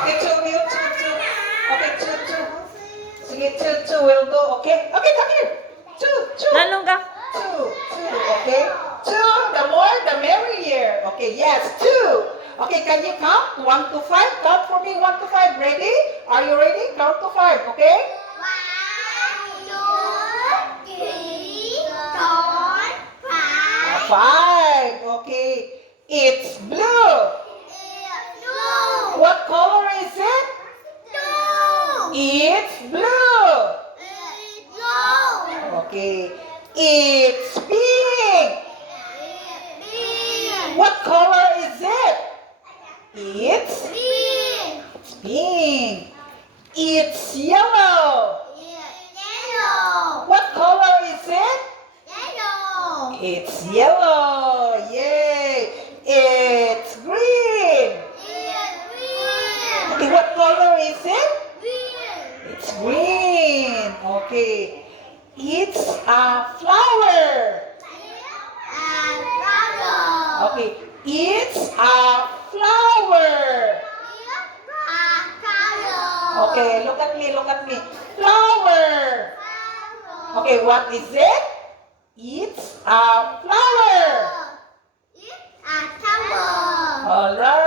Okay, two, you, two. Okay, two. Sige, two will do. Okay? Okay, come here. Two. Lalong ka. Two, okay? Two, the more, the merrier. Okay, yes, two. Okay, can you count? 1 to 5. Count for me, 1 to 5. Ready? Are you ready? Count to 5, okay? 5. Okay. It's blue. What color is it? It's blue. Okay. It's pink. What color is it? It's pink. It's yellow. What color is it? It's yellow. Yay. It's green. Okay, what color is it? It's green. Okay. It's a flower. Okay. It's a flower. Okay, look at me. Flower. Okay, what is it? It's a flower. All right.